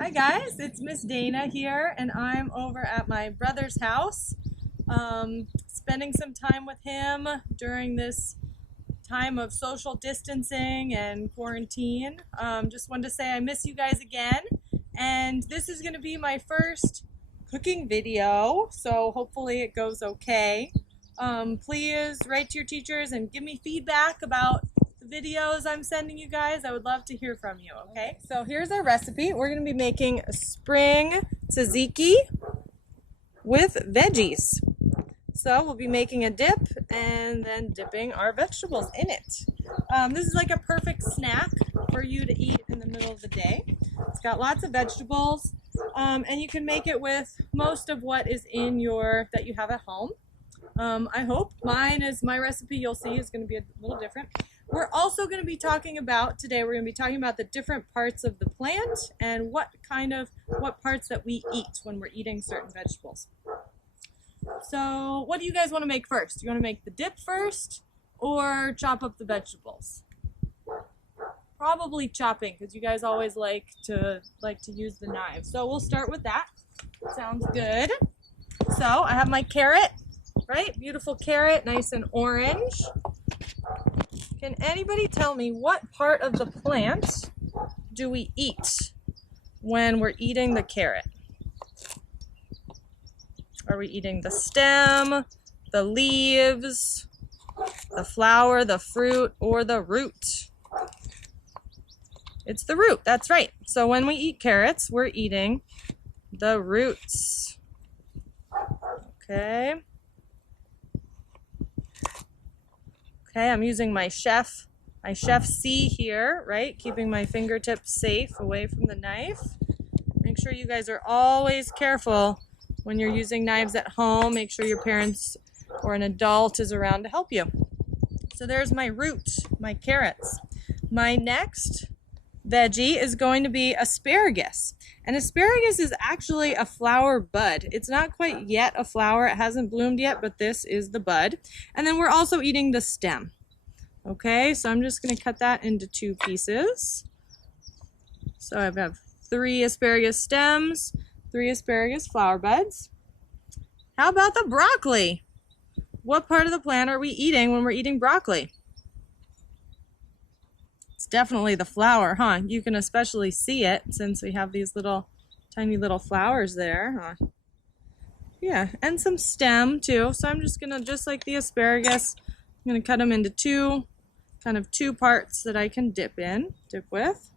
Hi guys, it's Miss Dana here, and I'm over at my brother's house, spending some time with him during this time of social distancing and quarantine. Just wanted to say I miss you guys again, and this is going to be my first cooking video, so hopefully it goes okay. Please write to your teachers and give me feedback about videos I'm sending you guys. I would love to hear from you, okay? So here's our recipe. We're going to be making a spring tzatziki with veggies. So we'll be making a dip and then dipping our vegetables in it. This is like a perfect snack for you to eat in the middle of the day. It's got lots of vegetables, and you can make it with most of what is in that you have at home. I hope my recipe you'll see is going to be a little different. We're also going to be talking about the different parts of the plant and what parts that we eat when we're eating certain vegetables. So what do you guys want to make first? You want to make the dip first or chop up the vegetables? Probably chopping, because you guys always like to use the knife. So we'll start with that. Sounds good. So I have my carrot, right? Beautiful carrot, nice and orange. Can anybody tell me what part of the plant do we eat when we're eating the carrot? Are we eating the stem, the leaves, the flower, the fruit, or the root? It's the root, that's right. So when we eat carrots, we're eating the roots. Okay. Okay, I'm using my chef C here, right? Keeping my fingertips safe away from the knife. Make sure you guys are always careful when you're using knives at home. Make sure your parents or an adult is around to help you. So there's my root, my carrots. My next veggie is going to be asparagus. And asparagus is actually a flower bud. It's not quite yet a flower. It hasn't bloomed yet, but this is the bud. And then we're also eating the stem. Okay, so I'm just going to cut that into 2 pieces. So I have 3 asparagus stems, 3 asparagus flower buds. How about the broccoli? What part of the plant are we eating when we're eating broccoli? It's definitely the flower, huh? You can especially see it since we have these tiny little flowers there, huh? Yeah, and some stem too. So I'm just gonna, just like the asparagus, I'm gonna cut them into 2 parts that I can dip with.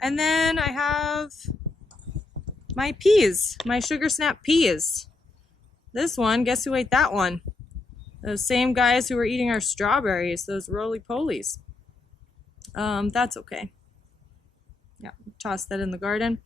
And then I have my peas, my sugar snap peas. This one, guess who ate that one? Those same guys who were eating our strawberries, those roly-polies. That's okay. Yeah, toss that in the garden.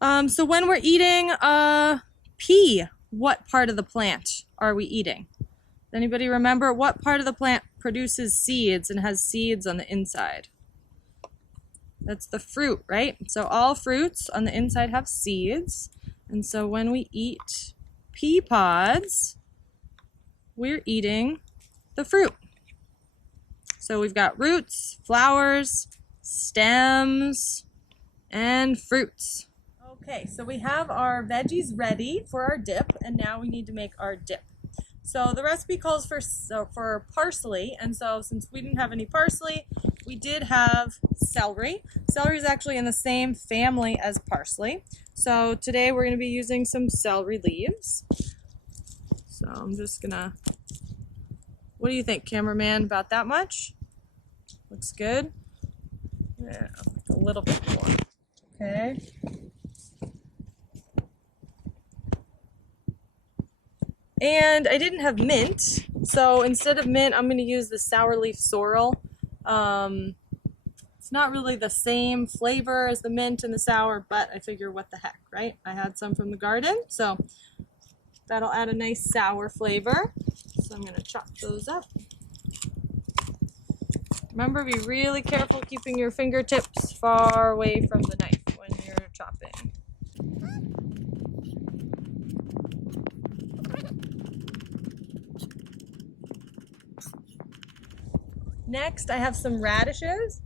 So when we're eating a pea, what part of the plant are we eating? Does anybody remember what part of the plant produces seeds and has seeds on the inside? That's the fruit, right? So all fruits on the inside have seeds. And so when we eat pea pods, we're eating the fruit. So we've got roots, flowers, stems, and fruits. Okay, so we have our veggies ready for our dip, and now we need to make our dip. So the recipe calls for parsley, and so since we didn't have any parsley, we did have celery. Celery is actually in the same family as parsley. So today we're going to be using some celery leaves. So I'm just gonna, what do you think, cameraman, about that much? Looks good? Yeah, a little bit more. Okay. And I didn't have mint, so instead of mint, I'm going to use the sour leaf sorrel. It's not really the same flavor as the mint and the sour, but I figure what the heck, right? I had some from the garden, so that'll add a nice sour flavor. So I'm going to chop those up. Remember, be really careful keeping your fingertips far away from the knife when you're chopping. Next, I have some radishes.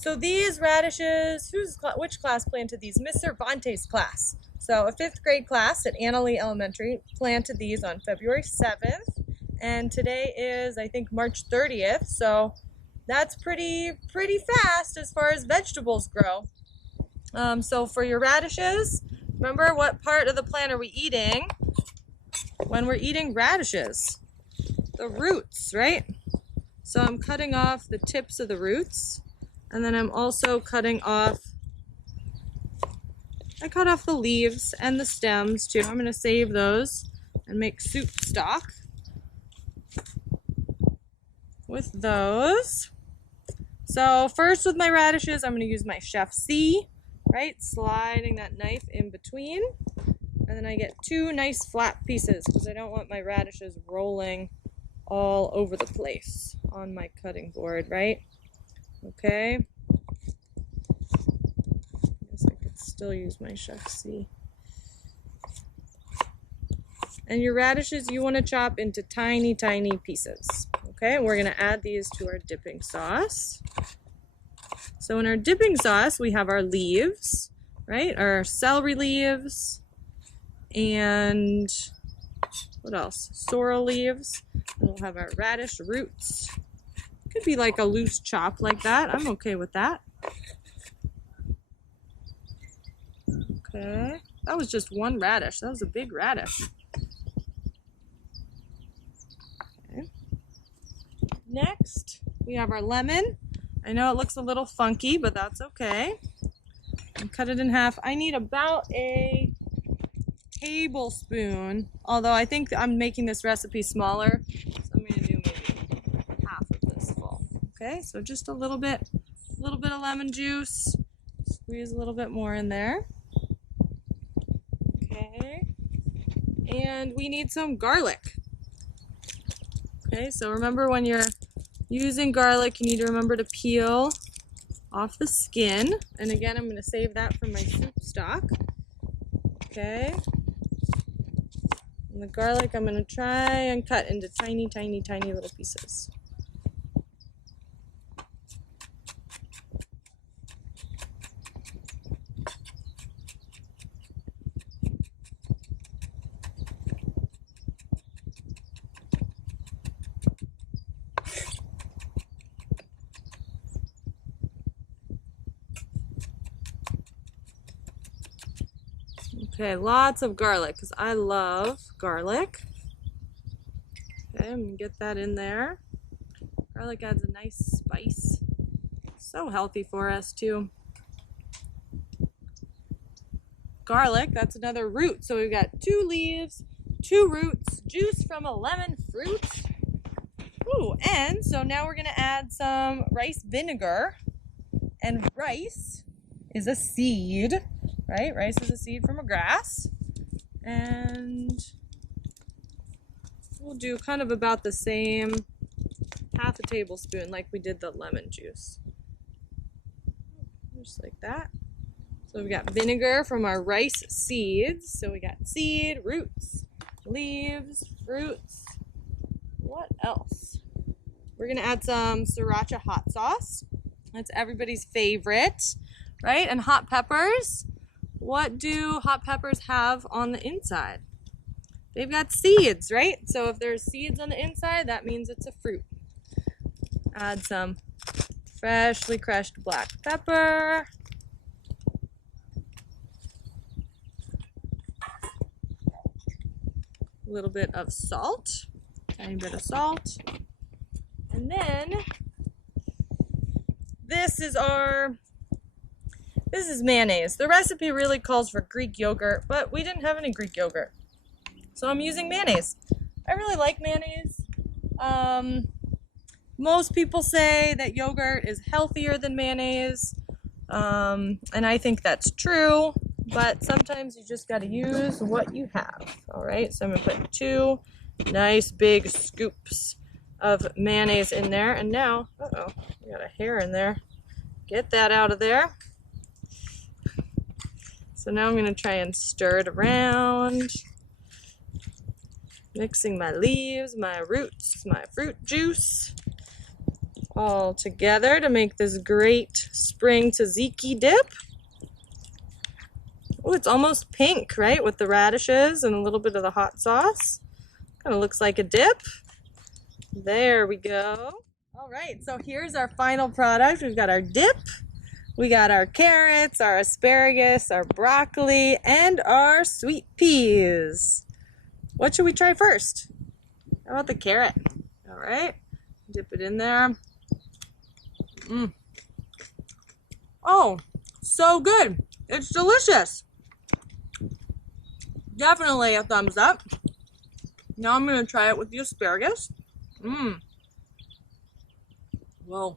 So these radishes, which class planted these? Miss Cervantes' class. So a 5th grade class at Annalee Elementary planted these on February 7th. And today is, I think, March 30th. So that's pretty fast as far as vegetables grow. So for your radishes, remember what part of the plant are we eating when we're eating radishes? The roots, right? So I'm cutting off the tips of the roots, and then I'm also cutting off, I cut off the leaves and the stems too. I'm going to save those and make soup stock with those. So first with my radishes, I'm going to use my Chef C, right? Sliding that knife in between. And then I get 2 nice flat pieces because I don't want my radishes rolling all over the place on my cutting board, right? Okay. Guess I could still use my Chef C. And your radishes you want to chop into tiny pieces. Okay, we're going to add these to our dipping sauce. So in our dipping sauce, we have our leaves, right? Our celery leaves and what else? Sorrel leaves. And we'll have our radish roots. Could be like a loose chop like that. I'm okay with that. Okay, that was just one radish. That was a big radish. Next, we have our lemon. I know it looks a little funky, but that's okay. And cut it in half. I need about a tablespoon, although I think I'm making this recipe smaller, so I'm going to do maybe half of this full. Okay, so just a little bit of lemon juice. Squeeze a little bit more in there. Okay, and we need some garlic. Okay, so remember when you're using garlic, you need to remember to peel off the skin. And again, I'm going to save that for my soup stock. Okay. And the garlic, I'm going to try and cut into tiny little pieces. Okay, lots of garlic because I love garlic. Okay, I'm going to get that in there. Garlic adds a nice spice. So healthy for us too. Garlic, that's another root. So we've got 2 leaves, 2 roots, juice from a lemon fruit. Ooh, and so now we're going to add some rice vinegar. And rice is a seed. Right? Rice is a seed from a grass. And we'll do kind of about the same, half a tablespoon like we did the lemon juice. Just like that. So we've got vinegar from our rice seeds. So we got seed, roots, leaves, fruits. What else? We're going to add some sriracha hot sauce. That's everybody's favorite, right? And hot peppers. What do hot peppers have on the inside? They've got seeds, right? So if there's seeds on the inside, that means it's a fruit. Add some freshly crushed black pepper. A little bit of salt, tiny bit of salt. And then this is mayonnaise. The recipe really calls for Greek yogurt, but we didn't have any Greek yogurt. So I'm using mayonnaise. I really like mayonnaise. Most people say that yogurt is healthier than mayonnaise, and I think that's true, but sometimes you just got to use what you have. All right, so I'm going to put 2 nice big scoops of mayonnaise in there, and now, we got a hair in there. Get that out of there. So now I'm going to try and stir it around, mixing my leaves, my roots, my fruit juice, all together to make this great spring tzatziki dip. Oh, it's almost pink, right? With the radishes and a little bit of the hot sauce. Kind of looks like a dip. There we go. All right, so here's our final product. We've got our dip. We got our carrots, our asparagus, our broccoli, and our sweet peas. What should we try first? How about the carrot? All right, dip it in there. Oh, so good. It's delicious. Definitely a thumbs up. Now I'm going to try it with the asparagus. Whoa.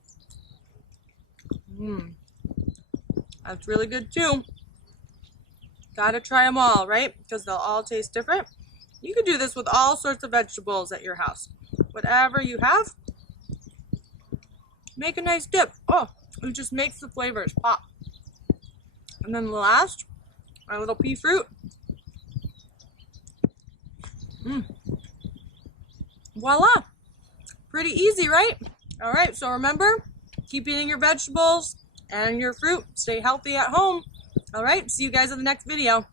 That's really good too. Gotta try them all, right? Because they'll all taste different. You could do this with all sorts of vegetables at your house. Whatever you have, make a nice dip. Oh, it just makes the flavors pop. And then last, our little pea fruit. Voila! Pretty easy, right? All right, so remember, keep eating your vegetables and your fruit. Stay healthy at home. All right, see you guys in the next video.